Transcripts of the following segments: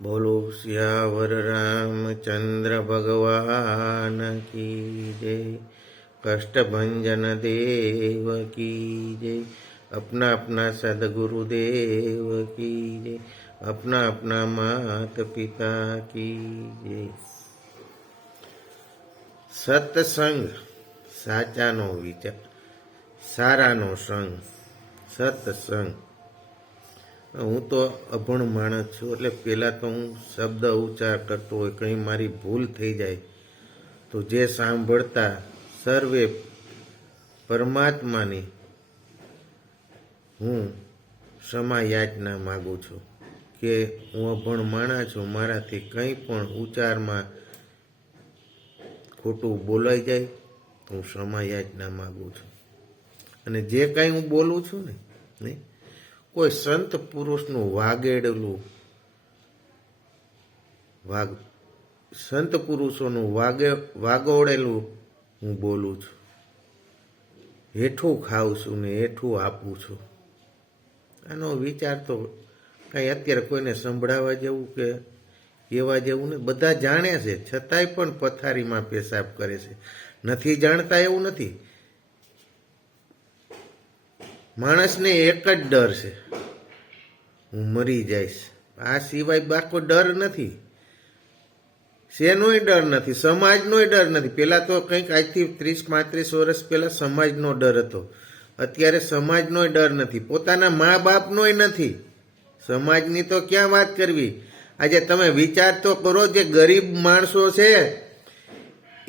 बोलो सियावर रामचंद्र भगवान की जय। कष्ट भंजन देव की जय। अपना अपना सदगुरुदेव की जय। अपना अपना मात पिता की जय। सत्संग साचानो विचार, सारानो संग, सत्संग। હું તો અભણ માણસ છું, એટલે પહેલાં તો હું શબ્દ ઉચ્ચાર કરતો હોય, કંઈ મારી ભૂલ થઈ જાય તો જે સાંભળતા સર્વે પરમાત્માની હું ક્ષમા યાચના માગું છું કે હું અભણ માણસ છું, મારાથી કંઈ પણ ઉચ્ચારમાં ખોટું બોલાઈ જાય તો હું ક્ષમા યાચના માગું છું। અને જે કાંઈ હું બોલું છું ને નહીં, કોઈ સંત પુરુષનું વાગેડેલું સંત પુરુષોનું વાગોળેલું હું બોલું છું, હેઠું ખાઉં છું ને હેઠું આપું છું। આનો વિચાર તો કાંઈ અત્યારે કોઈને સંભળાવવા જેવું કે એવા જેવું ને, બધા જાણે છે છતાંય પણ પથારીમાં પેશાબ કરે છે। નથી જાણતા એવું નથી, માણસને એક જ ડર છે, હું મરી જઈશ, આ સિવાય બાકો ડર નથી। શેનોય ડર નથી, સમાજનોય ડર નથી। પેલા તો કંઈક આજથી 30-35 વર્ષ પહેલા સમાજનો ડર હતો, અત્યારે સમાજનોય ડર નથી, પોતાના મા બાપનોય નથી। સમાજની તો ક્યાં વાત કરવી। આજે તમે વિચાર તો કરો, જે ગરીબ માણસો છે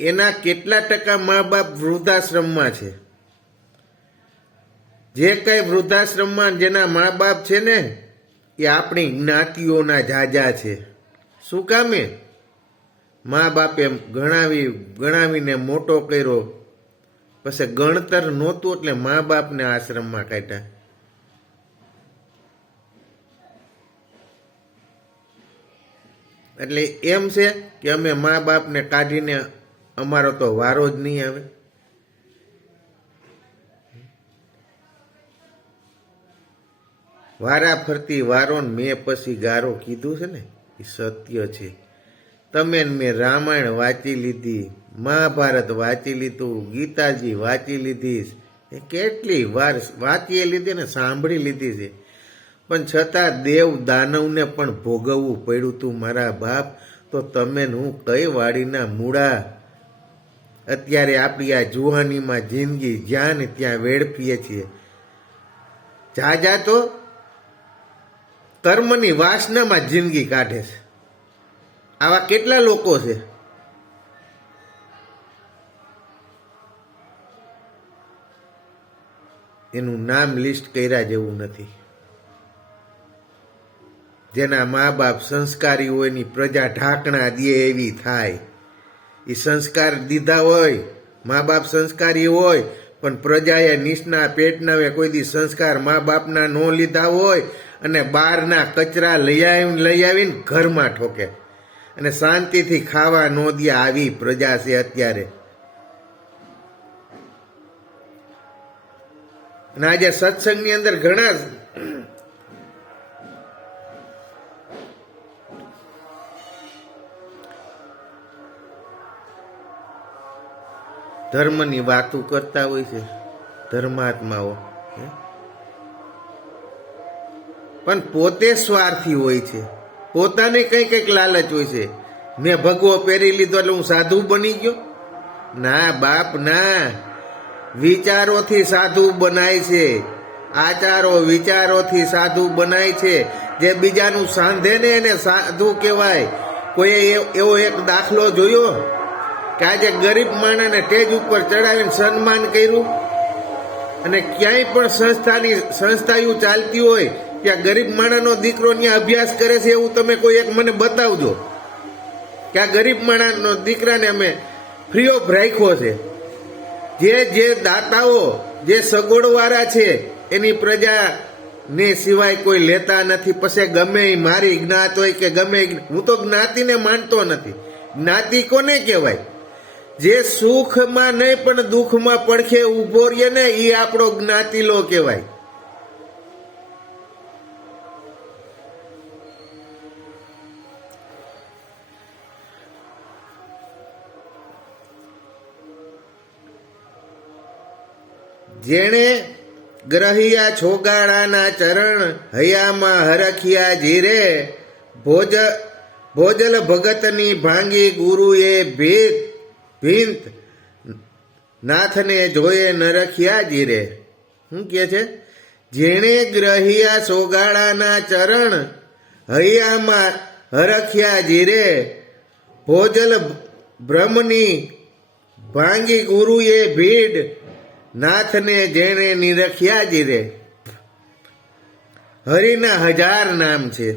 એના કેટલા ટકા મા બાપ વૃદ્ધાશ્રમમાં છે? જે કઈ વૃદ્ધાશ્રમમાં જેના મા બાપ છે ને એ આપણી જ્ઞાતિઓના જાજા છે। શું કામે? મા બાપે ગણાવીને મોટો કર્યો, પછી ગણતર નહોતું એટલે મા બાપને આશ્રમમાં કાઢ્યા। એટલે એમ છે કે અમે મા બાપને કાઢીને અમારો તો વારો જ નહીં આવે। વારા ફરતી વારો ને મેં પછી ગારો કીધું છે ને એ સત્ય છે। તમે મેં રામાયણ વાંચી લીધી, મહાભારત વાંચી લીધું, ગીતાજી વાંચી લીધી, એ કેટલી વાર વાંચી લીધી ને સાંભળી લીધી છે, પણ છતાં દેવ દાનવને પણ ભોગવવું પડ્યું તું મારા બાપ। તો તમે હું કઈ વાડીના મૂળા અત્યારે આપણી આ જુવાનીમાં જિંદગી જ્યાં ને ત્યાં વેડફીએ છીએ। જાજા તો કર્મની વાસનામાં જિંદગી કાઢે છે। આવા કેટલા લોકો છે? એનું નામ લિસ્ટ કર્યા જેવું નથી। જેના મા બાપ સંસ્કારી હોય ની પ્રજા ઢાંકણા દે એવી થાય। એ સંસ્કાર દીધા હોય, મા બાપ સંસ્કારી હોય, પણ પ્રજાએ નિષ્ણા પેટનાવે કોઈ દી સંસ્કાર મા બાપના ન લીધા હોય અને બહારના કચરા લઈ આવીને ઘરમાં ઠોકે અને શાંતિથી ખાવા ન દે, આવી પ્રજા છે અત્યારે। અને આજે સત્સંગની અંદર ઘણા ધર્મની વાતો કરતા હોય છે ધર્માત્માઓ, પણ પોતે સ્વાર્થી હોય છે, પોતાને કઈક લાલચ હોય છે। મેં ભગવો પહેરી લીધો એટલે હું સાધુ બની ગયો? ના બાપ ના, વિચારોથી સાધુ બનાય છે, આચારો વિચારોથી સાધુ બનાય છે। જે બીજાનું સાંધે ને એને સાધુ કહેવાય। કોઈએ એવો એક દાખલો જોયો કે આજે ગરીબ માણસને સ્ટેજ ઉપર ચડાવીને સન્માન કર્યું, અને ક્યાંય પણ સંસ્થાઓ ચાલતી હોય ત્યાં ગરીબ માણસનો દીકરો ત્યાં અભ્યાસ કરે છે એવું તમે કોઈ એક મને બતાવજો કે આ ગરીબ માણસનો દીકરાને અમે ફ્રી ઓફ રાખ્યો છે। જે દાતાઓ, જે સગવડવાળા છે એની પ્રજાને સિવાય કોઈ લેતા નથી। પછી ગમે મારી જ્ઞાત હોય કે ગમે, હું તો જ્ઞાતિને માનતો નથી। જ્ઞાતિ કોને કહેવાય? જે સુખમાં નહીં પણ દુઃખમાં પડખે ઉભો રહે ને એ આપણો જ્ઞાતિલો કહેવાય। જેણે ગ્રહિયા છોગાડાના ચરણ હૈયામાં હરખિયા જીરે ભોજલ ભગતની ભાંગી ગુરુએ ભીંત નાથને જોયે નરખિયા જીરે. શું કહે છે? જેણે ગ્રહિયા સોગાડાના ચરણ હૈયામાં હરખ્યા જીરે ભોજલ બ્રહ્મની ભાંગી ગુરુએ ભીડ નાથને જેણે નિરખ્યા જીરે. હરિના 1000 નામ છે,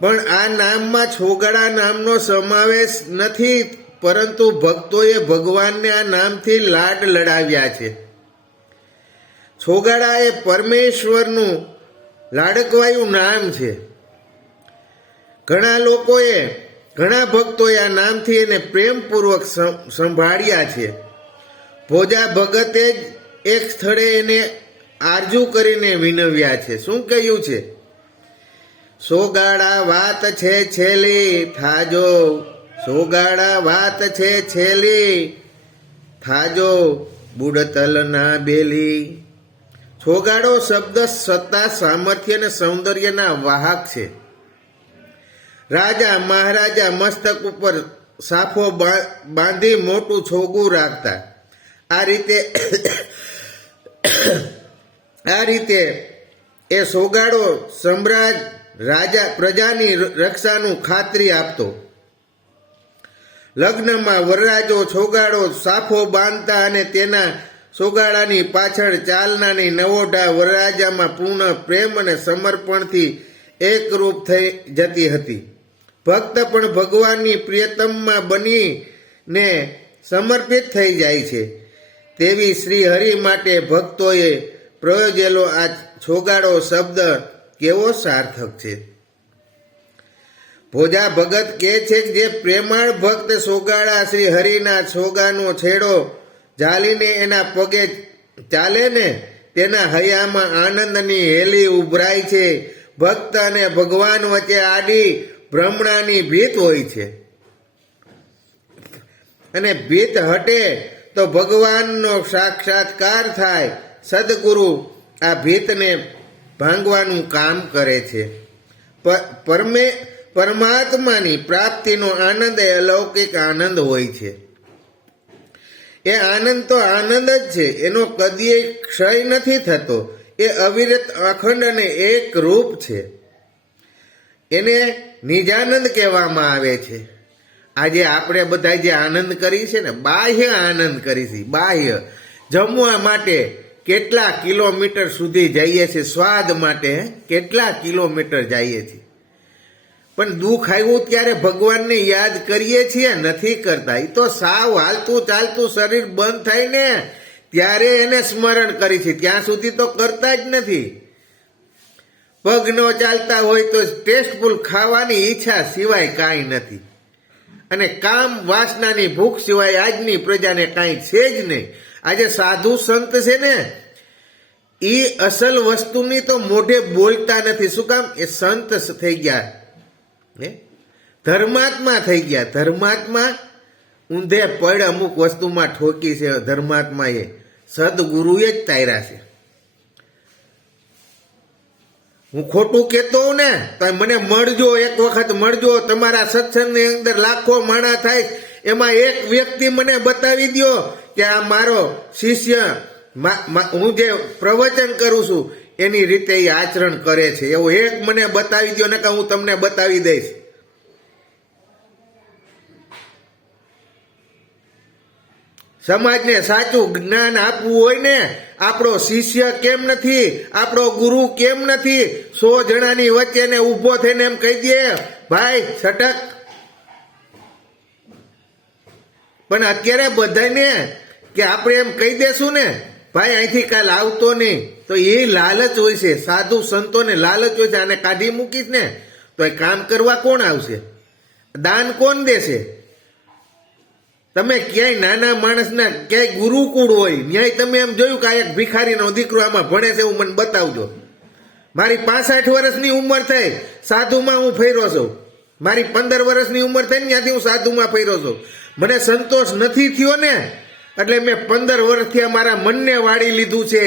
પણ આ નામમાં છોગડા નામનો સમાવેશ નથી, પરંતુ ભક્તોએ ભગવાનને આ નામથી લાડ લડાવ્યા છે. છોગાડા એ પરમેશ્વરનું લાડકવાયું નામ છે. ઘણા ભક્તોએ આ નામથી એને પ્રેમપૂર્વક સંભાળ્યા છે. ભોજા ભગતે જ એક સ્થળે એને આરજુ કરીને વિનવ્યા છે. શું કહ્યું છે? સોગાડા વાત છે છેલી થાજો, સોગાડા વાત છે છેલી થાજો, બુડતલ ના બેલી. છોગાડો શબ્દ સત્તા, સામર્થ્ય અને સૌંદર્યના વાહક છે. રાજા મહારાજા મસ્તક ઉપર સાફો બાંધી મોટું છોગું રાખતા. આ રીતે એ સોગાડો સમ્રાટ રાજા પ્રજાની રક્ષાનું ખાતરી આપતો. લગ્નમાં વરરાજો છોગાડો સાફો બાંધતા અને તેના સોગાડાની પાછળ ચાલનાની નવોઢા વરરાજામાં પૂર્ણ પ્રેમ અને સમર્પણથી એકરૂપ થઈ જતી હતી. ભક્ત પણ ભગવાનની પ્રિયતમમાં બનીને સમર્પિત થઈ જાય છે. તેવી શ્રી હરિ માટે ભક્તોએ પ્રયોજેલો આ છોગાડો શબ્દ કેવો સાર્થક છે. ભોજા ભગત કહે છે કે જે પ્રેમાળ ભક્ત સોગાડા શ્રી હરિના છોગાનો છેડો ઝાલીને એના પગે ચાલે ને, તેના હૈયામાં આનંદની હેલી ઉભરાય છે. ભક્ત અને ભગવાન વચ્ચે આડી ભ્રમણાની ભીત હોય છે, અને ભીત હટે તો ભગવાનનો સાક્ષાત્કાર થાય. સદગુરુ આ ભીતને ભાંગવાનું કામ કરે છે. પરમાત્માની પ્રાપ્તિનો આનંદ એ અલૌકિક આનંદ હોય છે. એ આનંદ તો આનંદ જ છે, એનો કદીય ક્ષય નથી થતો. એ અવિરત, અખંડ અને એક રૂપ છે. એને નિજાનંદ કહેવામાં આવે છે. આજે આપણે બધા જે આનંદ કરી છે ને, બાહ્ય આનંદ કરી છે. બાહ્ય જમવા માટે કેટલા કિલોમીટર સુધી જઈએ છીએ, સ્વાદ માટે કેટલા કિલોમીટર જઈએ છીએ, પણ દુઃખ આવ્યું ત્યારે ભગવાનને યાદ કરીએ છીએ? નથી કરતા. એ તો સાવ હાલતું ચાલતું શરીર બંધ થાય ને ત્યારે એને સ્મરણ કરી છે, ત્યાં સુધી તો કરતા જ નથી. પગ ન ચાલતા હોય તો ટેસ્ટફુલ ખાવાની ઈચ્છા સિવાય કાંઈ નથી, અને કામ વાસનાની ભૂખ સિવાય આજની પ્રજાને કાંઈ છે જ નહીં. આજે સાધુ સંત છે ને, એ અસલ વસ્તુની તો મોઢે બોલતા નથી. શું કામ? એ સંત થઈ ગયા, ધર્માત્મા થઈ ગયા. ધર્માત્મા ઊંધે પડ અમુક વસ્તુમાં ઠોકી છે. ધર્માત્મા એ સદગુરુએ જ તાર્યા છે. હું ખોટું કહેતો હોઉં ને તો મને મળજો, એક વખત મળજો. તમારા સત્સંગની અંદર લાખો માણા થાય, એમાં એક વ્યક્તિ મને બતાવી દો કે આ મારો શિષ્ય, હું જે પ્રવચન કરું છું એની રીતે એ આચરણ કરે છે. એવું એક મને બતાવી દો ને, કે હું તમને બતાવી દઈશ. સમાજને સાચું જ્ઞાન આપવું હોય ને, આપણો શિષ્ય કેમ નથી, આપણો ગુરુ કેમ નથી 100 જણાની વચ્ચે ને ઊભો થઈને એમ કહી દે, ભાઈ છટક. પણ અત્યારે બધાને કે આપણે એમ કહી દેશું ને, ભાઈ અહીંથી કાલ આવતો નહીં, તો એ લાલચ હોય છે. સાધુ સંતોને લાલચ હોય છે, આને કાઢી મૂકીશ ને તો એ કામ કરવા કોણ આવશે? દાન કોણ દેશે? તમે ક્યાંય નાના માણસના ક્યાંય ગુરુકુળ હોય ન્યાય તમે એમ જોયું કે આ એક ભિખારીનો દીકરો આમાં ભણે છે, એવું મને બતાવજો. મારી 65 વર્ષની ઉંમર થઈ, સાધુમાં હું ફર્યો છું. મારી 15 વર્ષની ઉંમર થઈ ને ત્યાંથી હું સાધુમાં ફર્યો છું. મને સંતોષ નથી થયો ને, એટલે મેં 15 વર્ષથી મારા મનને વાળી લીધું છે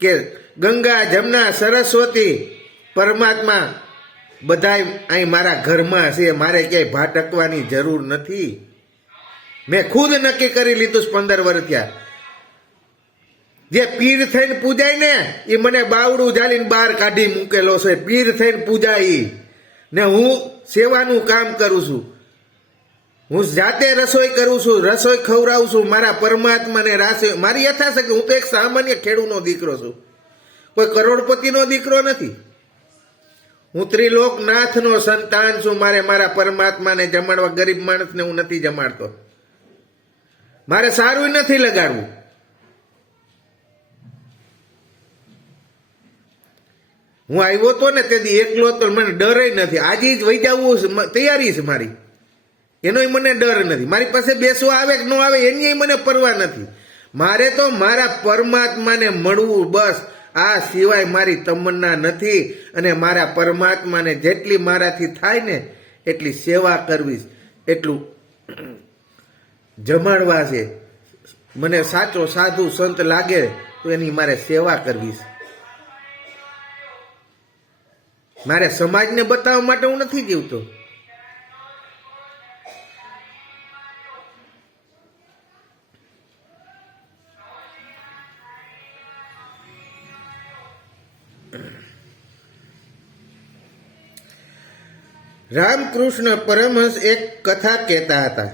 કે ગંગા જમના સરસ્વતી પરમાત્મા બધાય અહીં મારા ઘરમાં છે, મારે ક્યાંય ભાટકવાની જરૂર નથી. મેં ખુદ નક્કી કરી લીધું 15 વર્ષ થયા. જે પીર થઈને પૂજાય ને એ મને બાવડું ઝાલીને બહાર કાઢી મૂકેલો છે. પીર થઈને પૂજાય ને હું સેવાનું કામ કરું છું. હું જાતે રસોઈ કરું છું, રસોઈ ખવડાવું છું મારા પરમાત્માને. મારી યથાશક્તિ. હું તો એક સામાન્ય ખેડૂતનો દીકરો છું, કોઈ કરોડપતિનો દીકરો નથી. હું ત્રિલોકનાથનો સંતાન છું. મારે મારા પરમાત્માને જમાડવા, ગરીબ માણસને હું નથી જમાડતો. મારે સારું નથી લગાડવું. હું આવ્યો તો ને તેથી એકલો તો મને ડર નથી. આજે જ વહી જવું તૈયારી છે મારી, એનોય મને ડર નથી. મારી પાસે બેસવા આવે કે ન આવે એની મને પરવા નથી. મારે તો મારા પરમાત્માને મળવું, બસ આ સિવાય મારી તમન્ના નથી. અને મારા પરમાત્માને જેટલી મારાથી થાય ને એટલી સેવા કરવી, એટલું જમાડવા છે. મને સાચો સાધુ સંત લાગે તો એની મારે સેવા કરવી છે. મારે સમાજને બતાવવા માટે હું નથી જીવતો. રામકૃષ્ણ પરમહંસ એક કથા કહેતા હતા.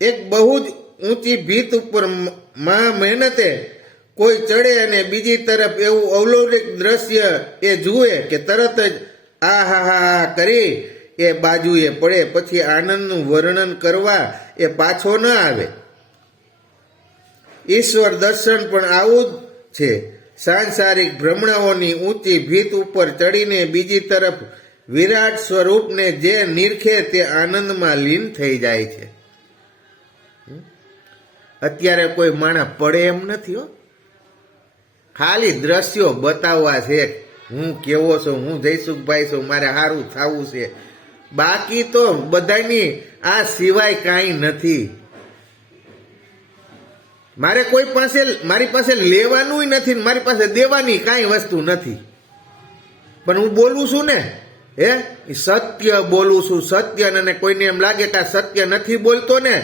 એક બહુ જ ઊંચી ભીત ઉપર મહેનતે કોઈ ચડે અને બીજી તરફ એવું અવલૌકિક દ્રશ્ય એ જુએ કે તરત જ આ હા હા કરી એ બાજુએ પડે. પછી આનંદનું વર્ણન કરવા એ પાછો ન આવે. ઈશ્વર દર્શન પણ આવું જ છે. સાંસારિક ભ્રમણાઓની ઊંચી ભીત ઉપર ચડીને બીજી તરફ વિરાટ સ્વરૂપને જે નિરખે તે આનંદમાં લીન થઈ જાય છે. અત્યારે કોઈ માણસ પડે એમ નથી હો. ખાલી દ્રશ્યો બતાવવા છે, હું કેવો છું, હું જયસુખભાઈ છું, મારે સારું થવું છે. બાકી તો બધાની આ સિવાય કાંઈ નથી. મારે કોઈ પાસે, મારી પાસે લેવાનું નથી, મારી પાસે દેવાની કાંઈ વસ્તુ નથી. પણ હું બોલું છું ને, સત્ય બોલું છું, સત્ય. અને કોઈને એમ લાગે કે આ સત્ય નથી બોલતો ને,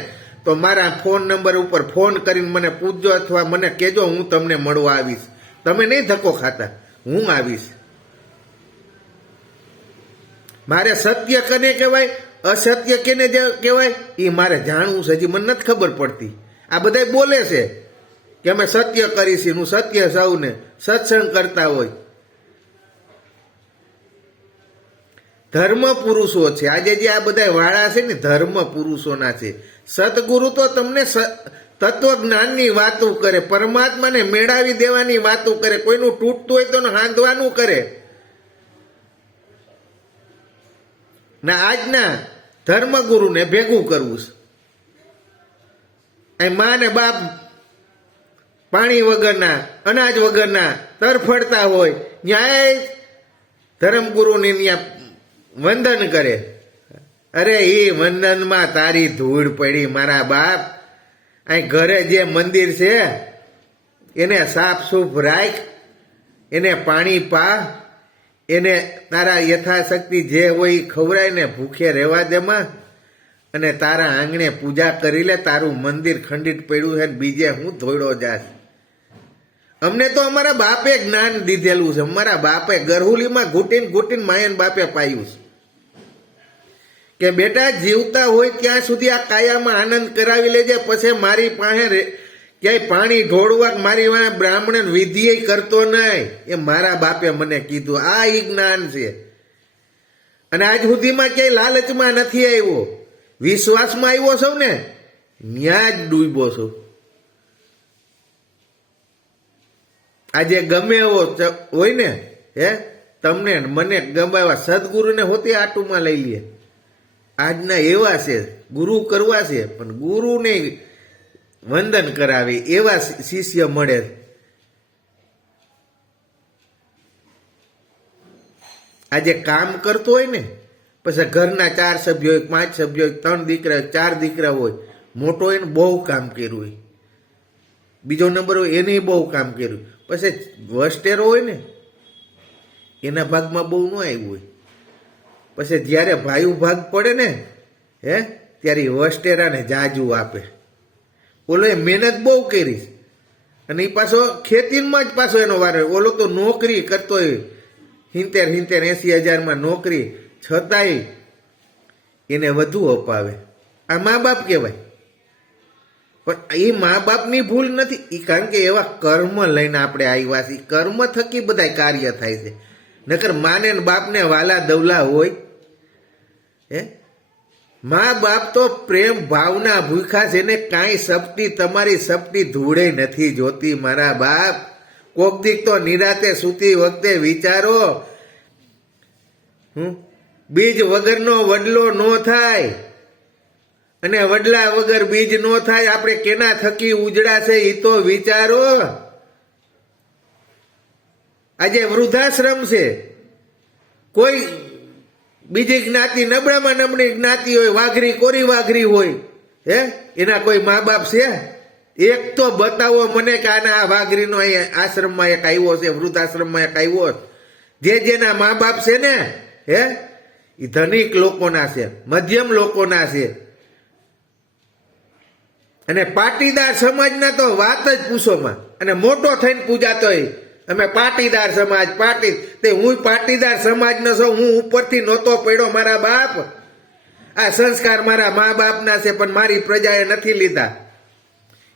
તો મારા ફોન નંબર ઉપર ફોન કરીને મને પૂછજો અથવા મને કહેજો, હું તમને મળવા આવીશ. તમે નહીં ધક્કો ખાતા, હું આવીશ. મારે સત્ય કને કહેવાય, અસત્ય કેને કહેવાય એ મારે જાણવું છે. હજી મને નથી ખબર પડતી. આ બધા બોલે છે કે અમે સત્ય કરીશું, હું સત્ય સૌને સત્સંગ કરતા હોય. ધર્મ પુરુષો છે આજે જે આ બધા વાળા છે ને, ધર્મ પુરુષોના છે. સદગુરુ તો તમને તત્વજ્ઞાનની વાતો કરે, પરમાત્માને મેળાવી દેવાની વાતો કરે, કોઈનું તૂટતું હોય તો હાંધવાનું કરે. ના આજના ધર્મગુરુને ભેગું કરવું છે. અહીં મા ને બાપ પાણી વગરના, અનાજ વગરના તરફડતા હોય, ન્યાય ધર્મગુરુને ત્યાં વંદન કરે. અરે એ વંદનમાં તારી ધૂળ પડી મારા બાપ. અહીં ઘરે જે મંદિર છે એને સાફ સૂફ રાખ, એને પાણી પા, એને તારા યથાશક્તિ જે હોય એ ખવડાય ને ભૂખે રહેવા દેમાં. અને તારા આંગણે પૂજા કરી લે. તારું મંદિર ખંડિત પડ્યું છે, બીજે હું ધોળો જાશ. અમને તો અમારા બાપે જ્ઞાન દીધેલું છે. અમારા બાપે ગરહુલીમાં ઘૂંટીને ઘૂંટીને માયન બાપે પાયું છે કે બેટા જીવતા હોય ત્યાં સુધી આ કાયામાં આનંદ કરાવી લેજે. પછી મારી પાસે ક્યાંય પાણી ઢોળવા મારી બ્રાહ્મણ વિધિ કરતો નહીં. એ મારા બાપે મને કીધું. આ ઈ જ્ઞાન છે. અને આજ સુધીમાં ક્યાંય લાલચમાં નથી આવ્યો, વિશ્વાસમાં આવ્યો છું ને, ન્યા જ ડૂબ્યો છું. આજે ગમે એવો હોય ને, તમને મને ગમાવા સદગુરુને હોતી આટુમાં લઈ લે. આજના એવા છે, ગુરુ કરવા છે પણ ગુરુને વંદન કરાવે એવા શિષ્ય મળે. આજે કામ કરતો હોય ને, પછી ઘરના 4 સભ્યો હોય, 5 સભ્યો હોય, 3 દીકરા, 4 દીકરા હોય, મોટો એને બહુ કામ કર્યું હોય, બીજો નંબર હોય એને બહુ કામ કર્યું. પછી વસ્ટેરો હોય ને એના ભાગમાં બહુ ન આવ્યું હોય. પછી જ્યારે ભાઈ ભાગ પડે ને ત્યારે વસ્ટેરાને જાજુ આપે. ઓલો એ મહેનત બહુ કરી અને એ પાછો ખેતીમાં જ પાછો એનો વાર. ઓલો તો નોકરી કરતો હોય 70-80,000 નોકરી, છતાંય એને વધુ અપાવે. આ મા બાપ કહેવાય. પણ એ મા બાપની ભૂલ નથી. એ કારણ કે એવા કર્મ લઈને આપણે આવ્યા છીએ. કર્મ થકી બધા કાર્ય થાય છે. નકર માને ને બાપને વાલા દવલા હોય. મા બાપ તો પ્રેમ ભાવના ભૂખા છે ને કાંઈ સપટી તમારી સપટી ધૂળે નથી જોતી મારા બાપ. કોક દીક તો નિરાતે સૂતી વખતે વિચારો, બીજ વગરનો વડલો નો થાય અને વડલા વગર બીજ નો થાય. આપણે કેના થકી ઉજળા છે એ તો વિચારો. આજે વૃદ્ધાશ્રમ છે. કોઈ બીજી જ્ઞાતિ, નબળામાં નબળી જ્ઞાતિ હોય, વાઘરી કોરી વાઘરી હોય, એના કોઈ મા બાપ છે? એક તો બતાવો મને કે આના આ વાઘરીનો અહીંયા આશ્રમમાં એક આવ્યો છે, વૃદ્ધાશ્રમમાં એક આવ્યો. જેના મા બાપ છે ને એ ધનિક લોકોના છે, મધ્યમ લોકોના છે. અને પાટીદાર સમાજના તો વાત જ પૂછોમાં. અને મોટો થઈને પૂજાતો હોય અમે પાટીદાર સમાજ, તે હું પાટીદાર સમાજનો છું. હું ઉપરથી નહોતો પડ્યો મારા બાપ. આ સંસ્કાર મારા મા બાપના છે પણ મારી પ્રજાએ નથી લીધા.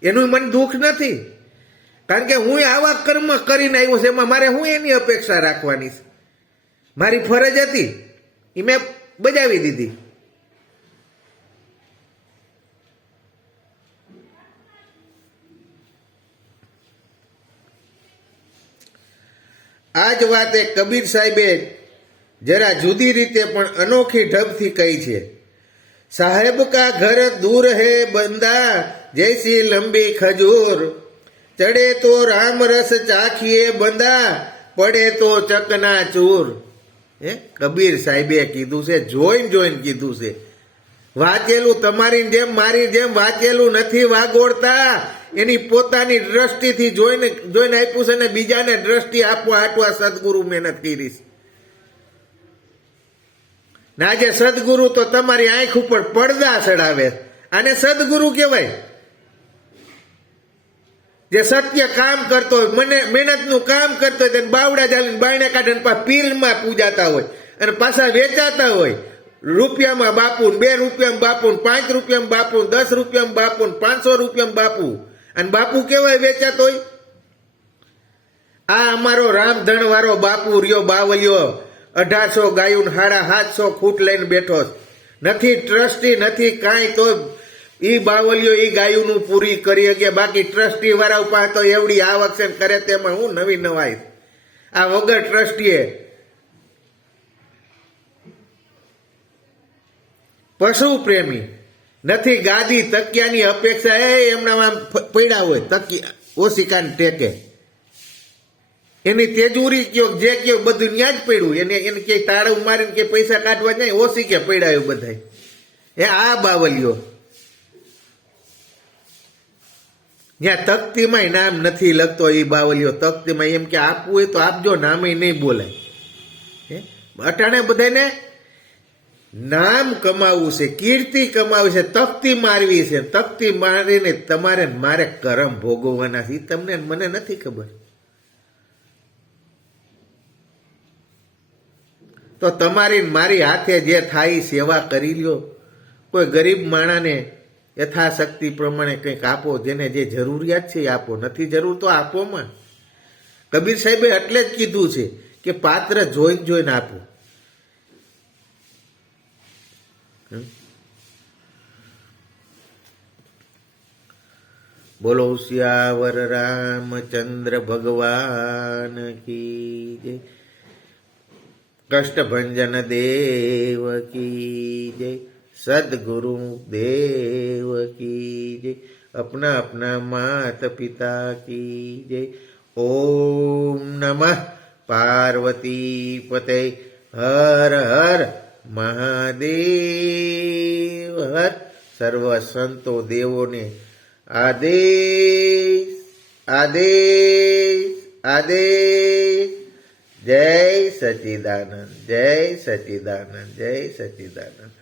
એનું મને દુઃખ નથી, કારણ કે હું આવા કર્મ કરીને આવ્યો છે. એમાં મારે હું એની અપેક્ષા રાખવાની છે? મારી ફરજ હતી એ મેં બજાવી દીધી. આ જ વાત કબીર સાહેબે જરા જુદી રીતે પણ અનોખી ઢબથી કહી છે. સાહેબ કા ઘર દૂર હે બંદા, જૈસી લંબી ખજૂર, ચડે તો રામ રસ ચાખીએ બંદા, પડે તો ચકના ચૂર. કબીર સાહેબે કીધું છે, જોઈને કીધું છે. વાંચેલું તમારી જેમ મારી જેમ વાંચેલું નથી વાગોળતા. એની પોતાની દ્રષ્ટિથી જોઈને આપ્યું છે ને બીજાને દ્રષ્ટિ આપવા આટવા સદગુરુ મહેનત કરી છે. આજે સદગુરુ તો તમારી આંખ ઉપર પડદા ચડાવે. આને સદગુરુ કહેવાય. જે સત્ય કામ કરતો હોય, મહેનતનું કામ કરતો હોય, તેને બાવડા ચાલીને બાયણે કાઢે પીરમાં પૂજાતા હોય અને પાછા વેચાતા હોય. રૂપિયામાં બાપુ, 2 રૂપિયામાં બાપુ, 5 રૂપિયામાં બાપુ, 10 રૂપિયામાં બાપુ, 500 રૂપિયામાં બાપુ. અને બાપુ કેવાય વેચાતો હોય. આ અમારો રામધણ વાળો બાપુ રહ્યો બાવલિયો, 1800 ગાયું 750 ફૂટ લઈને બેઠો. નથી ટ્રસ્ટી, નથી કાંઈ. તો ઈ બાવલિયો ઈ ગાયુંનું પૂરી કરી શકે. બાકી ટ્રસ્ટી વાળા ઉપર તો એવડી આવક છે કરે તેમાં હું નવી નવાઈ. આ વગર ટ્રસ્ટીએ પશુ પ્રેમી નથી. ગાદી તકિયાની અપેક્ષા એમના પડ્યા હોય તકિયા ઓશિકાને ટેકે. એની તેજુરી કયો જે કયો બધું ત્યાં જ પડ્યું. એને કે તાળું મારીને કે પૈસા કાઢવા જાય ઓછી કે પડ્યા બધા. આ બાવલિયો જ્યાં તકતીમાં નામ નથી લખતો એ બાવલિયો તકતીમાં એમ કે આપવું હોય તો આપજો, નામે નહીં બોલાય. અટાણે બધાને નામ કમાવવું છે, કીર્તિ કમાવી છે, તકતી મારવી છે. તકતી મારીને તમારે મારે કરમ ભોગવવાના છે. તમને મને નથી ખબર. તો તમારી મારી હાથે જે થાય સેવા કરી લ્યો. કોઈ ગરીબ માણાને યથાશક્તિ પ્રમાણે કંઈક આપો. જેને જે જરૂરિયાત છે એ આપો. નથી જરૂર તો આપોમાં. કબીર સાહેબે એટલે જ કીધું છે કે પાત્ર જોઈને આપો. બોલો સિયાવર રામચંદ્ર ભગવાન કી જય. કષ્ટભંજન દેવ કી જય. સદગુરુ દેવ કી જય. अपना अपना मात પિતા કી જય. ઓમ નમઃ પાર્વતી પતે. હર હર મહાદેવ. હર સર્વ સંતો દેવોને આદેશ આદેશ આદેશ જય સચિદાનંદ જય સચિદાનંદ જય સચિદાનંદ